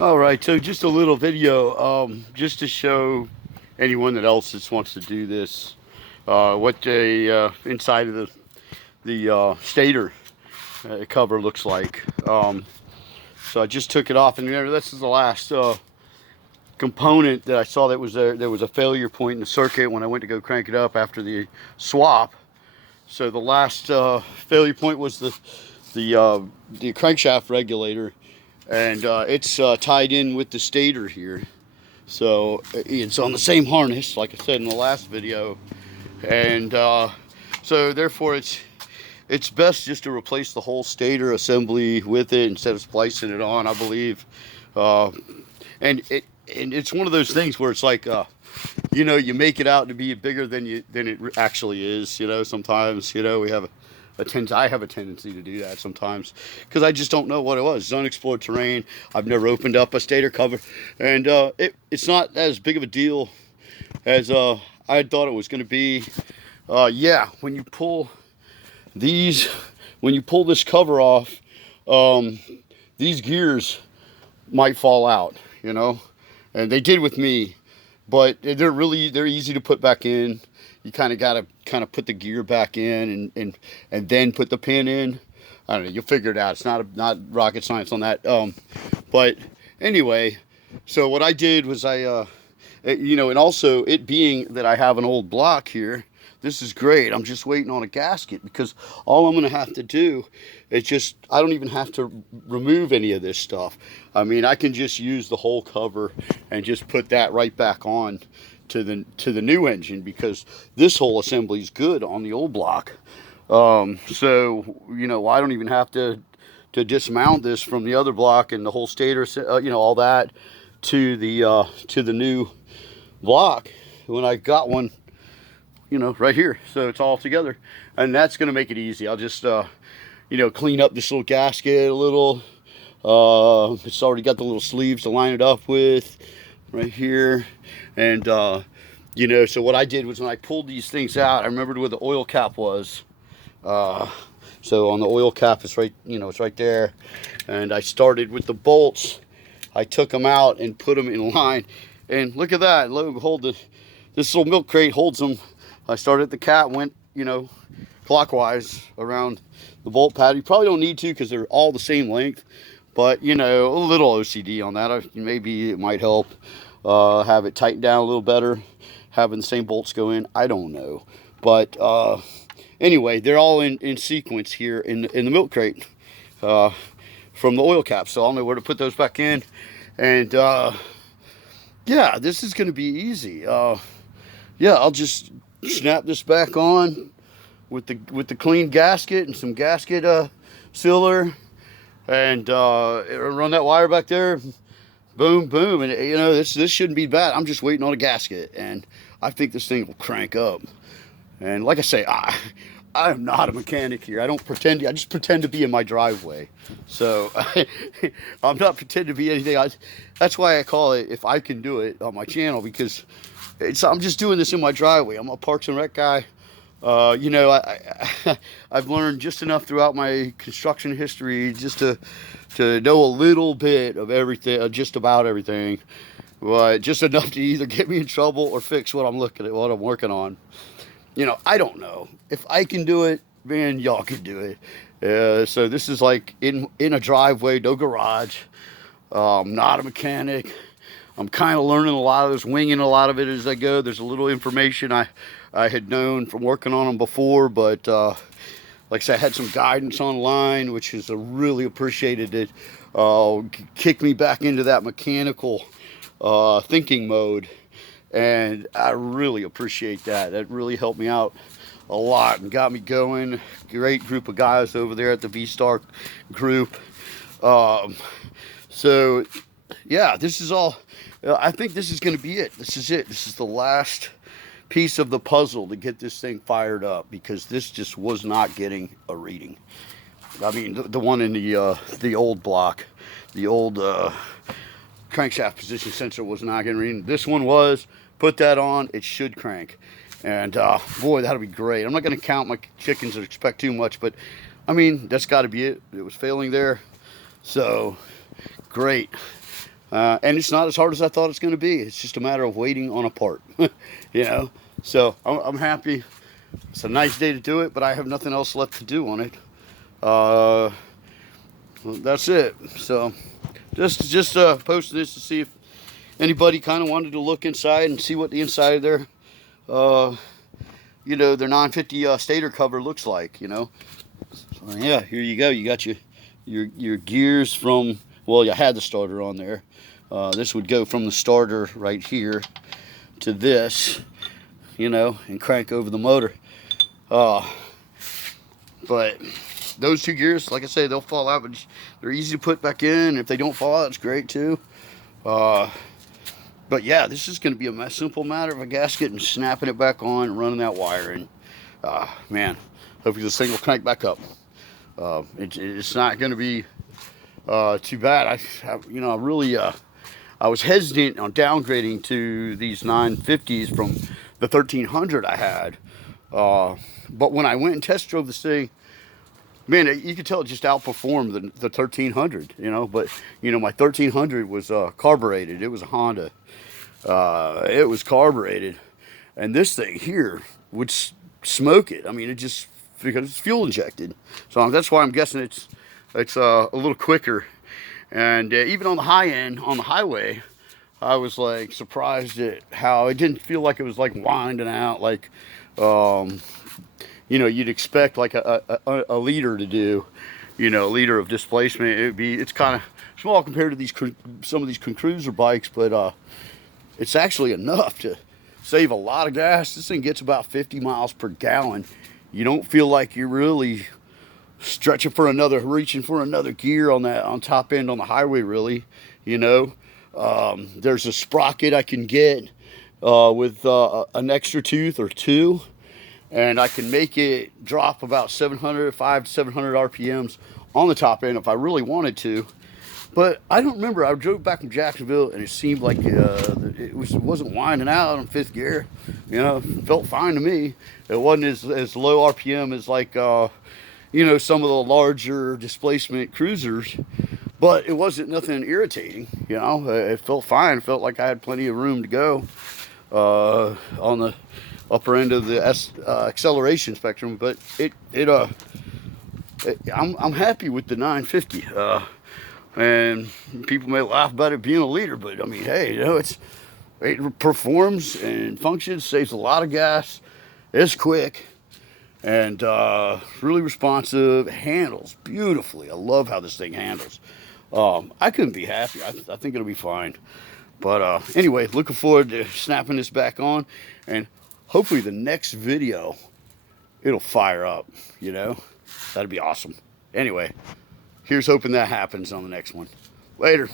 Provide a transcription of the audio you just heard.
All right, so just a little video, just to show anyone that else just wants to do this, what the inside of the stator cover looks like. So I just took it off, and remember, this is the last component that I saw that was there. There was a failure point in the circuit when I went to go crank it up after the swap. So the last failure point was the crankshaft regulator, and it's tied in with the stator here. So it's on the same harness, like I said in the last video, and so therefore it's best just to replace the whole stator assembly with it instead of splicing it on, I believe. And it's one of those things where it's like, you know, you make it out to be bigger than it actually is. You know, sometimes, you know, we have I have a tendency to do that sometimes because I just don't know what it was. It's unexplored terrain. I've never opened up a stator cover, and it's not as big of a deal as I thought it was going to be. Yeah, when you pull this cover off, these gears might fall out, you know, and they did with me, but they're easy to put back in. You kind of got to put the gear back in and then put the pin in. I don't know, you'll figure it out. It's not rocket science on that. But anyway, so what I did was you know, and also it being that I have an old block here, this is great. I'm just waiting on a gasket because all I'm going to have to do is just, I don't even have to remove any of this stuff. I mean, I can just use the whole cover and just put that right back on to the new engine because this whole assembly is good on the old block. So, you know, I don't even have to dismount this from the other block and the whole stator, you know, all that to the new block when I got one, you know, right here. So it's all together, and that's going to make it easy. I'll just you know, clean up this little gasket a little. It's already got the little sleeves to line it up with right here. And you know, so what I did was when I pulled these things out, I remembered where the oil cap was. So on the oil cap, it's right, you know, it's right there. And I started with the bolts. I took them out and put them in line, and look at that. Hold this little milk crate holds them. I started at the cap, went, you know, clockwise around the bolt pad. You probably don't need to because they're all the same length, but you know, a little OCD on that. Maybe it might help have it tightened down a little better, having the same bolts go in. I don't know, but anyway, they're all in sequence here in the milk crate from the oil cap. So I'll know where to put those back in, and yeah, this is going to be easy. Yeah, I'll just snap this back on with the clean gasket and some gasket sealer, and run that wire back there. Boom, boom, and you know, this shouldn't be bad. I'm just waiting on a gasket, and I think this thing will crank up. And like I say, I'm not a mechanic here. I don't pretend. I just pretend to be in my driveway. So I'm not pretending to be anything. That's why I call it "If I Can Do It" on my channel, because I'm just doing this in my driveway. I'm a Parks and Rec guy. You know, I've learned just enough throughout my construction history just to know a little bit of everything, just about everything, but just enough to either get me in trouble or fix what I'm working on. You know, I don't know. If I can do it, man, y'all can do it. So this is like in a driveway, no garage. I'm not a mechanic. I'm kind of learning a lot of this, winging a lot of it as I go. There's a little information I had known from working on them before, but like I said, I had some guidance online, which is really appreciated. It kicked me back into that mechanical thinking mode, and I really appreciate that. That really helped me out a lot and got me going. Great group of guys over there at the V-Star group. So yeah, this is all. I think this is going to be it. This is it. This is the last piece of the puzzle to get this thing fired up, because this just was not getting a reading. I mean, the one in the old block, the old crankshaft position sensor was not getting a reading. This one was. Put that on, it should crank. And boy, that'll be great. I'm not going to count my chickens or expect too much, but I mean, that's got to be it. It was failing there. So great. And it's not as hard as I thought it's going to be. It's just a matter of waiting on a part, you know. So I'm happy. It's a nice day to do it, but I have nothing else left to do on it. Well, that's it. So just posted this to see if anybody kind of wanted to look inside and see what the inside of their you know, their 950 stator cover looks like, you know. So, yeah, here you go. You got your gears from, well, you had the starter on there. This would go from the starter right here to this, you know, and crank over the motor. But those two gears, like I say, they'll fall out, but they're easy to put back in. If they don't fall out, it's great too. But yeah, this is going to be a simple matter of a gasket and snapping it back on and running that wire in. Man, hopefully this thing will crank back up. It's not going to be too bad. You know, I was hesitant on downgrading to these 950s from the 1300 I had. But when I went and test drove this thing, man, you could tell it just outperformed the 1300, you know. But, you know, my 1300 was carbureted. It was a Honda. It was carbureted. And this thing here would smoke it. I mean, it just, because it's fuel injected. So that's why I'm guessing it's a little quicker. And even on the high end, on the highway, I was like surprised at how it didn't feel like it was like winding out like, you know, you'd expect like a liter to do, you know, a liter of displacement. It's kind of small compared to these some of these cruiser bikes, but it's actually enough to save a lot of gas. This thing gets about 50 miles per gallon. You don't feel like you're really reaching for another gear on top end on the highway, really, you know. There's a sprocket I can get with an extra tooth or two, and I can make it drop about 500 to 700 RPMs on the top end if I really wanted to. But I don't remember. I drove back from Jacksonville, and it seemed like it wasn't winding out on fifth gear. You know, it felt fine to me. It wasn't as low RPM as like you know, some of the larger displacement cruisers, but it wasn't nothing irritating. You know, it felt fine. It felt like I had plenty of room to go on the upper end of the acceleration spectrum. But I'm happy with the 950. And people may laugh about it being a liter, but I mean, hey, you know, it performs and functions, saves a lot of gas, it's quick, and really responsive, handles beautifully. I love how this thing handles. I couldn't be happy. I think it'll be fine. But anyway, looking forward to snapping this back on, and hopefully the next video, it'll fire up, you know? That'd be awesome. Anyway, here's hoping that happens on the next one. Later.